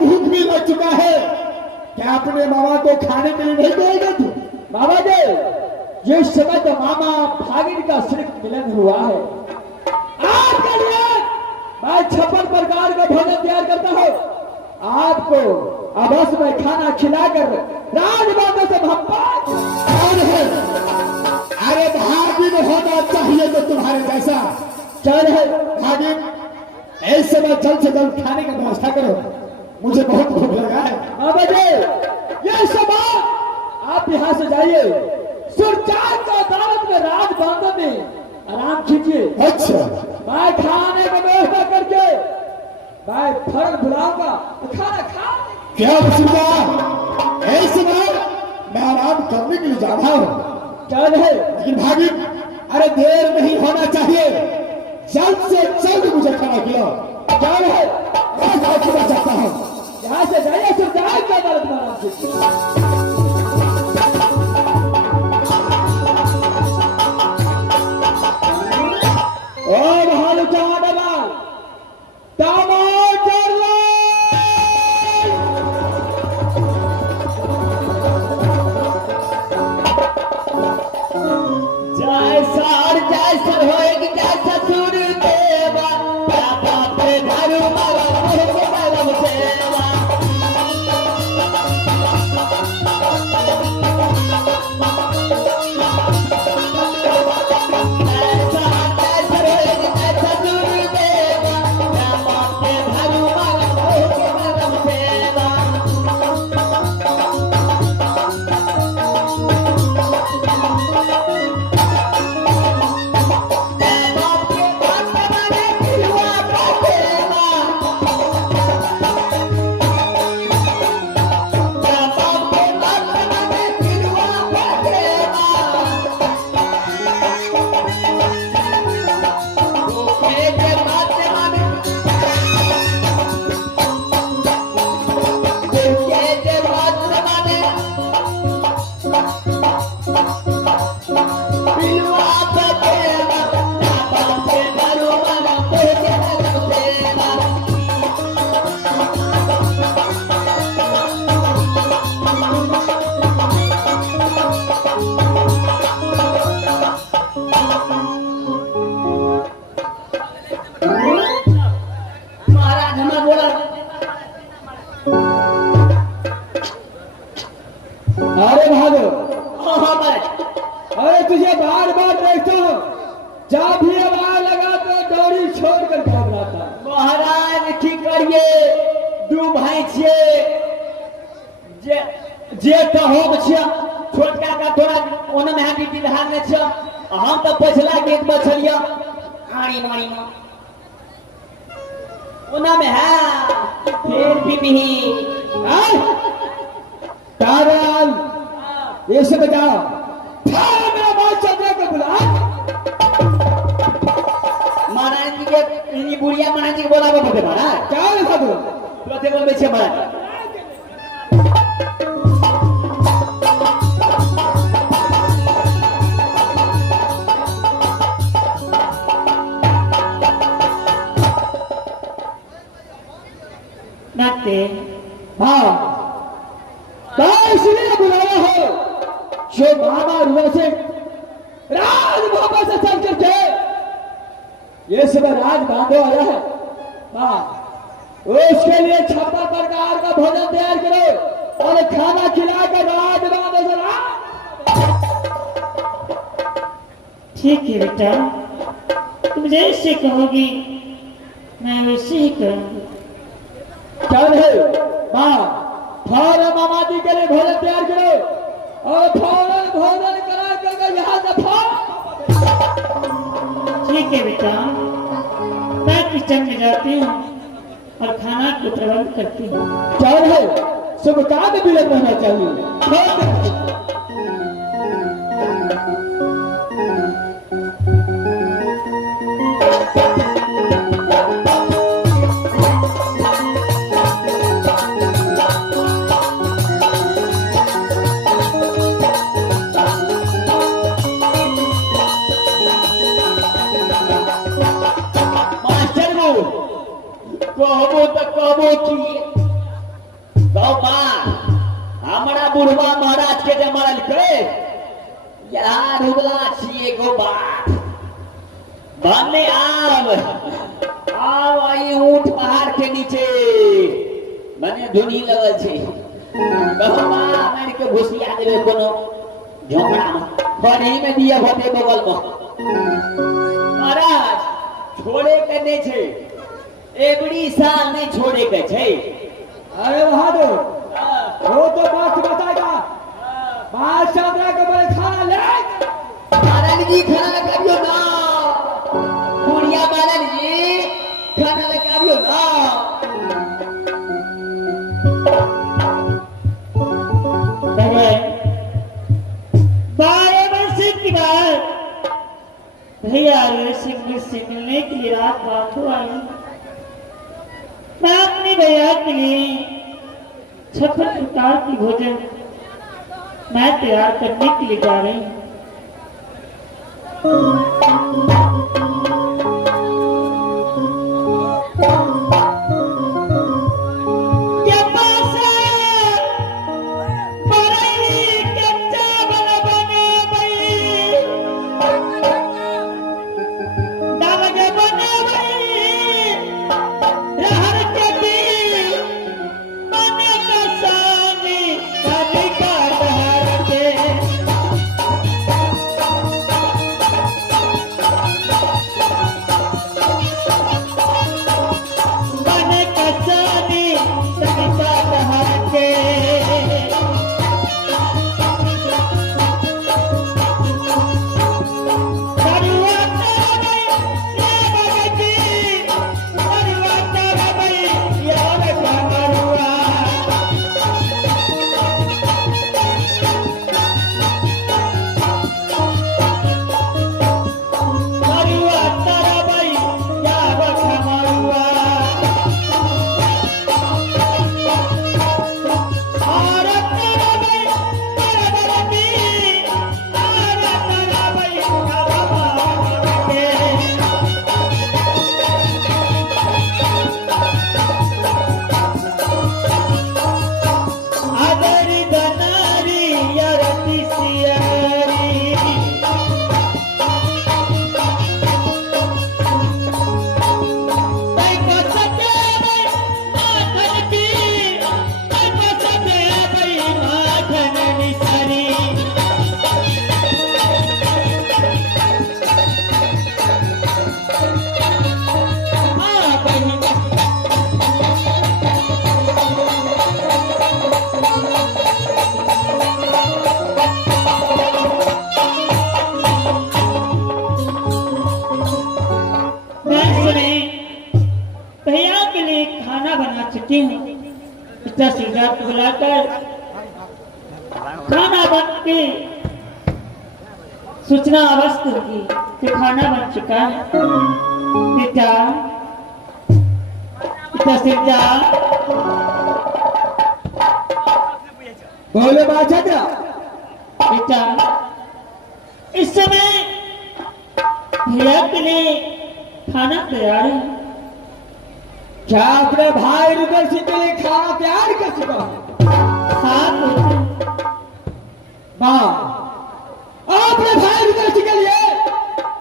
भूख भी लग चुका है। क्या अपने मामा को खाने के लिए नहीं देगा तू? मामा जी, ये समय तो मामा भागिन का सिर्फ मिलन हुआ है। आज के लिए मैं 56 प्रकार का भोजन तैयार करता हूँ। आपको अवश्य में खाना खिलाकर राजबातों से भंपार। और है, अरे भागिन होना चाहिए तो तुम्हारे जैसा। चल है भागिन, इस समय जल्द से जल्द खाने की व्यवस्था करो, मुझे बहुत भूख लगा है। मामा जी, ये समय आप यहाँ से जाइए, सुरचांद की अदालत में राजबातों में आराम कीजिए। अच्छा, मैं खाने की व्यवस्था करके मैं फर्क बुलाऊंगा तो खाना खा। क्या वसूला? इस समय मैं आराम करने के लिए जा रहा हूँ। चल है, लेकिन भागिन, अरे देर नहीं होना चाहिए, जल्द से जल्द मुझे खाना खिलाओ। चल है, मैं चाहता हूँ। यहाँ से जाइए, सुरचांद की अदालत में आराम कीजिए। और हाल चावल टमाटर जैसा और जैसा होएगी जैसा सुर देवा बाप रे धरू मारा मोह के मरम सेवा अरे भागो। अरे तुझे बार बार देखता हूँ, जब भी आवाज लगा तो डोरी छोड़कर भाग जाता। महाराज की करिए दू भाई छे जे जे तो हो छ छोटका का थोड़ा ओन में हाथी विधान में छ हम तो पछला गेट में छलिया आड़ी मारी में ओना में है फिर भी नहीं ताराल ये सब बताओ। थाना मेरा बात चल को बुला। महाराज जी के इनी बुढ़िया महाराज जी के बोलावे पड़े महाराज। क्या है सब? तुरंत बोलबे छे महाराज। नाते हाँ, तो इसलिए बुलाया हो जो मामा रुआ से राजभवन से चल करके ये सब राज बांधो आया है। हाँ, उसके लिए 56 प्रकार का भोजन तैयार करो और खाना खिलाकर राज बांधो से ठीक है बेटा, तुम जैसे कहोगी मैं वैसे ही करूंगी। चल है हाँ, फौरन मामा जी के लिए भोजन तैयार करो और फौरन भोजन करा करके यहाँ से ठीक है बेटा, मैं किचन में जाती हूँ और खाना की प्रबंध करती हूँ। चल है, शुभ काम विलंब होना चाहिए। कहबो तो कहबो की बुढ़वा महाराज के जे मरल के यार रुगला छी एगो बात भन्ने आब आई ऊंट पहाड़ के नीचे मने धुनी लगल छै कहबा मार के घुसिया देबे कोनो झोपड़ा में फड़ी में दिया होते बगल में महाराज छोड़े के नहीं छे एबड़ी साल नहीं छोड़े के छे। अरे बहादुर वो तो बात बताएगा बादशाह के बड़े खाना ले महाराज जी खाना लगाबियो ना बुढ़िया महाराज जी खाना लगाबियो ना भैया सिंह से मिलने के लिए रात बात हो आई। मैं अपने भैया के लिए 56 प्रकार की भोजन मैं तैयार करने के लिए जा रही हूँ। को बुलाकर खाना बन के सूचना अवश्य होगी कि खाना बन चुका है। बेटा बेटा बोले बादशाह बेटा इस समय भैया के लिए खाना तैयार है। क्या अपने भाई रुद्र सिंह के लिए खाना तैयार कर चुका है? हाँ आपने भाई रुद्र सिंह के लिए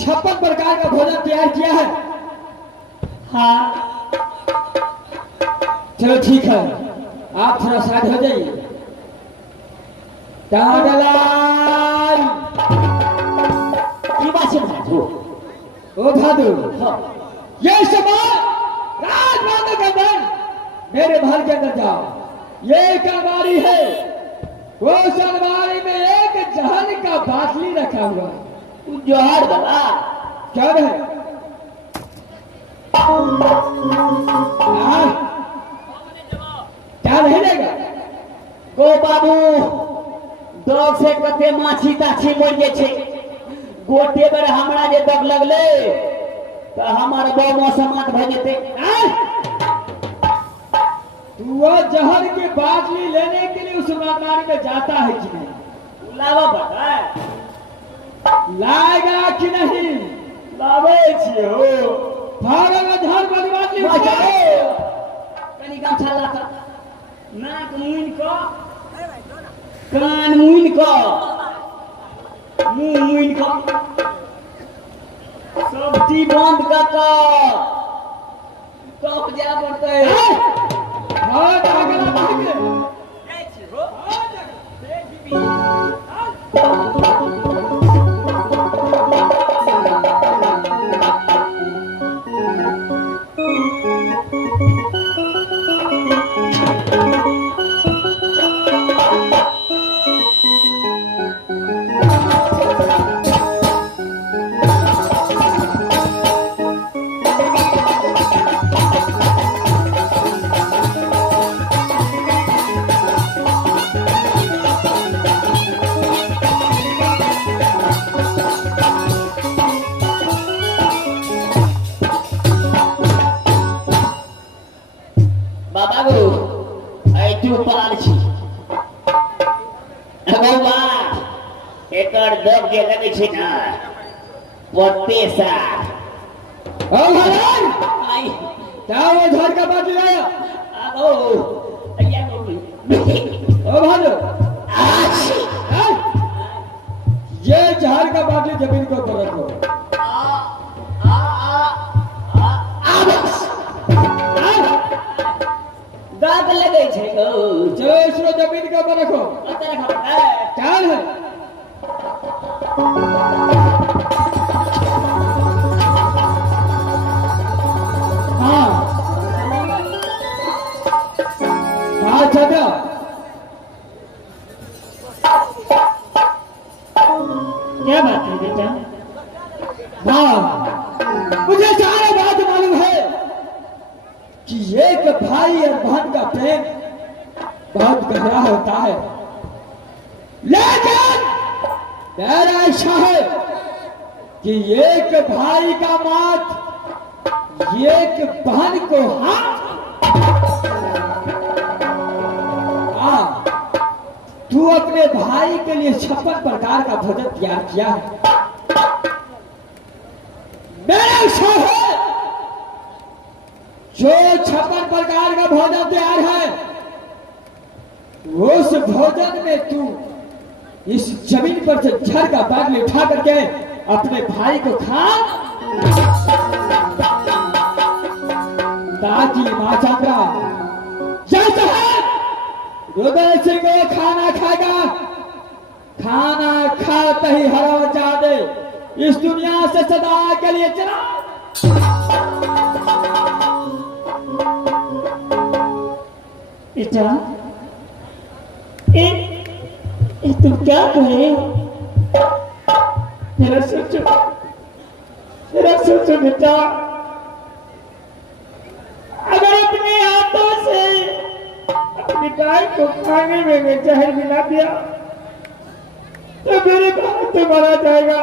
56 प्रकार का भोजन तैयार किया है। हाँ चलो ठीक है, आप थोड़ा साथ हो जाइए। ओ भादु, ये समय राजमाता के अंदर मेरे महल के अंदर जाओ। ये एक अलमारी है, उस अलमारी में एक जहर का बाटली रखा हुआ है। जोहर बाबा क्या है? क्या नहीं लेगा? गो बाबू डॉग से कते माछी ताछी मर जे छे, गोटे बेर हमरा जे दग लगले तो हमार गो मौसमात भ जेते। तू वो जहर की बाटली लेने के लिए उस अलमारी में जाता है कि नहीं? लावा बता लाएगा कि नहीं? लावे छिए हो भागा में जहर वाली बाटली कनी काम छल्ला था ना कमुन को कान मुइन का मुंह मुइन का सब चीज बंद का कब जा पड़ता है हाँ पागल भागे बाबा गो आई तू पाल छी बाबा एकर दब के लगे छै ना पत्ते सा ओ हराम आई क्या वो झाड़ का बाटी लाया आगो अया गो ओ भालो आशी ये झाड़ का बाटी जमीन के ऊपर रखो दाग लगे छै गो चलो इसको जमीन के ऊपर रखो पत्ते रखा पड़ता है क्या है हाँ हाँ छाता क्या बात है बेटा? हाँ मुझे सारा बात मालूम है कि एक भाई और बहन का प्रेम बहुत गहरा होता है, लेकिन मेरा इच्छा है कि एक भाई का माथ एक बहन को हाथ तू अपने भाई के लिए 56 प्रकार का भोजन तैयार किया है। मेरा इच्छा है जो 56 प्रकार का भोजन तैयार है उस भोजन में तू इस जमीन पर से झड़ का बागली उठा करके अपने भाई को खा, ताकि मां चंद्रा जैसे है हृदय सिंह वो खाना खाएगा, खाना खाते ही हरा जा दे, इस दुनिया से सदा के लिए चला। बेटा ये तुम क्या कहे? मेरा सोचो बेटा, अगर अपने हाथों से अपनी गाय को खाने में मैं जहर मिला दिया तो मेरे भाई तो मारा जाएगा,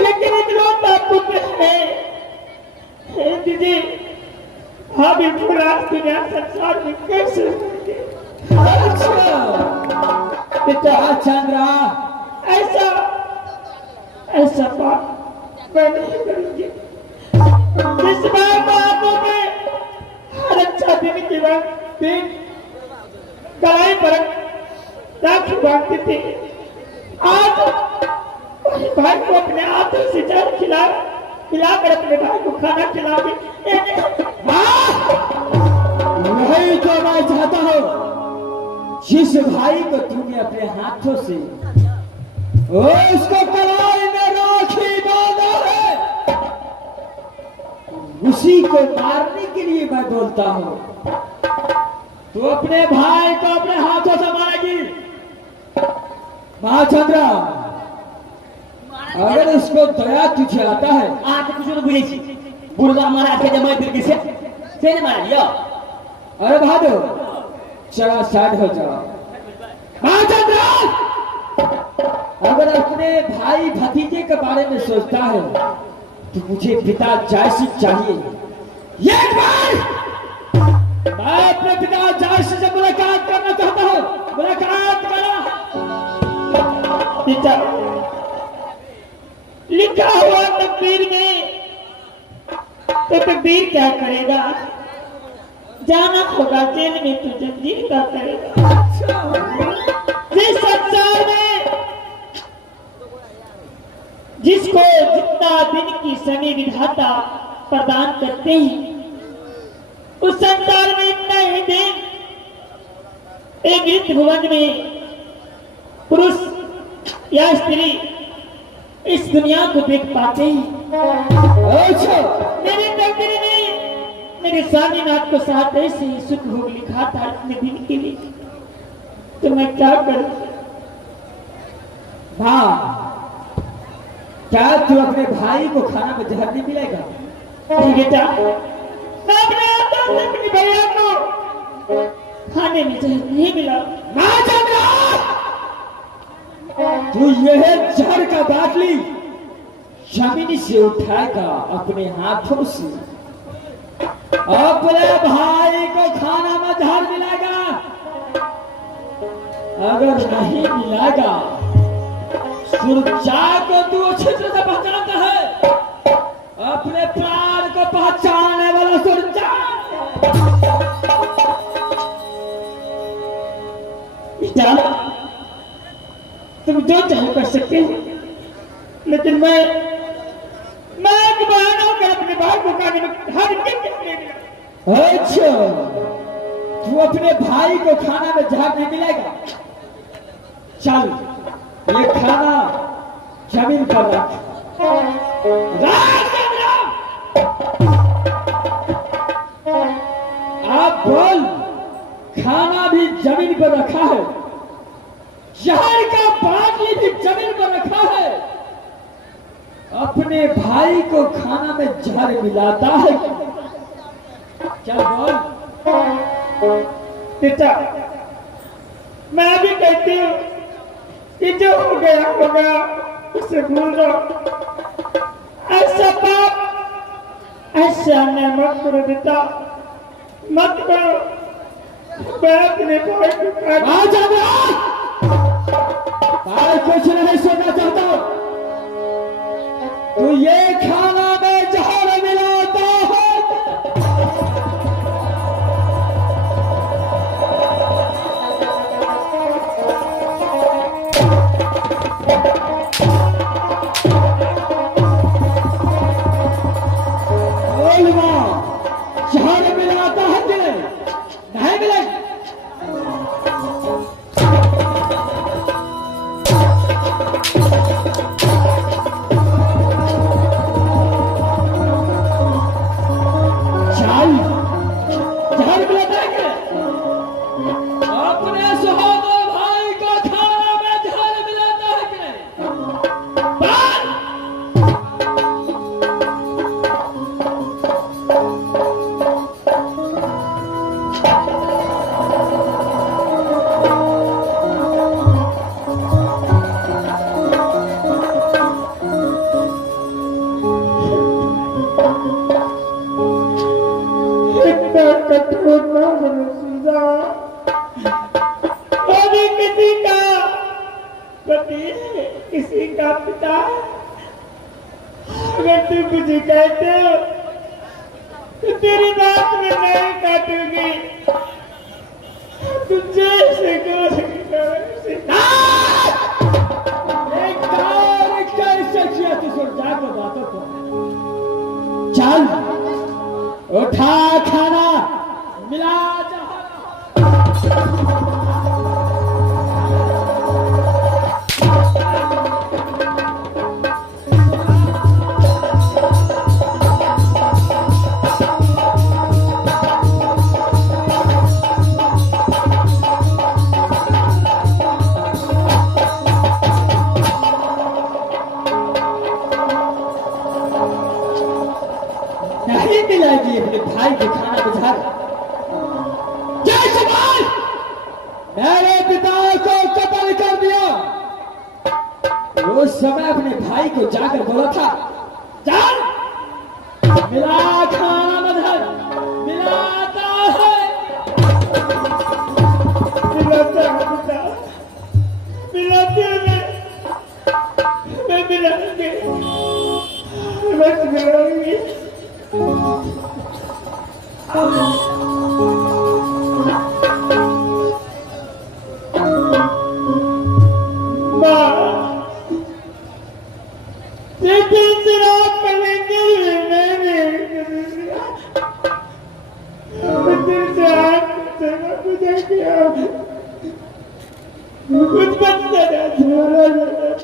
लेकिन इतना पुत्र है दीदी, भाभी पूरा दुनिया संसार में कैसे रहेंगे? बेटा चंद्रा ऐसा बात मैं नहीं करूंगी। जिस बार बातों में हर अच्छा दिन के बाद दिन कलाई पर राखी बांधती थी, आज वही भाई को अपने हाथों से जल खिलाकर अपने भाई को खाना खिला दी। वही तो मैं चाहता हूँ, जिस भाई को तूने अपने हाथों से उसको कलाई में राखी बांधा है, उसी को मारने के लिए मैं बोलता हूँ। तू अपने भाई को अपने हाथों से मारेगी। महाचंद्रा, अगर उसको दया तुझे आता है, आके कुछ तो बुझे छी बुढ़वा महाराज के जमाई फिर से मार लियो। अरे भादो चला साइड हो जाओ। महाचंद्रा, अगर अपने भाई भतीजे के बारे में सोचता है तो मुझे पिता जैसी चाहिए। एक बार मैं अपने पिता जैसी से मुलाकात करना चाहता हूँ। मुलाकात करा। पिता, लिखा हुआ तकदीर में तो तकदीर क्या करेगा? जाना होगा जेल में तू जंजीर का करेगा। जिस संसार में जिसको जितना दिन की समय विधाता प्रदान करते हैं, उस संसार में इतना ही दिन एक मृत भुवन में पुरुष या स्त्री इस दुनिया को देख पाते हैं। अच्छा मेरे तकदीर में मेरे स्वामीनाथ को साथ ऐसे ही सुख भोग लिखा था इतने दिन के लिए, तो मैं क्या करूं? हाँ, क्या तू अपने भाई को खाना में जहर नहीं मिलेगा? नहीं बेटा, मैं अपने हाथों से अपनी भैया को खाने में जहर नहीं मिला। ना तू यह जहर का बाटली जमीन से उठाएगा अपने हाथों से, अपने भाई को खाना में जहर मिलाएगा। अगर नहीं मिलाएगा, सुरजा को तू अच्छी तरह से पहचानता है, अपने प्राण को पहचानने वाला सुरजा। बेटा, तुम जो चाहे कर सकते हो, लेकिन मैं एक बहाना होकर अपने भाई को खाने में जहर नहीं मिला। अच्छा, तू अपने भाई को खाना में जहर नहीं मिलेगा? चल, ये खाना जमीन पर रख। आप बोल, खाना भी जमीन पर रखा है, जहर का बाटली भी जमीन पर रखा है, अपने भाई को खाना में जहर मिलाता है। क्या बोल? बेटा, मैं भी कहती हूँ कि जो हो गया होगा उसे भूल जाओ। ऐसा पाप ऐसा अन्याय मत करो बेटा, मत करो। मैं अपने भाई को कुछ नहीं सुनना चाहता। तू ये खाना में जहर मिलाता है। जहर मिलाता है कि नहीं मिलेगा? किसी का पिता, अगर तू मुझे कहते हो तो तेरी बात में नहीं काटूंगी। तुम जैसे चल, उठा खाना मिला मिलाएगी अपने भाई के खाना बुझाकर। जय सवाल, मेरे पिता को कत्ल कर दिया। उस समय अपने भाई को जाकर बोला था, चल मिला खाना मधर मिलाता है। मिलाते मैं मिलाऊंगी, बस मिलाऊंगी। मुझे क्या कुछ बच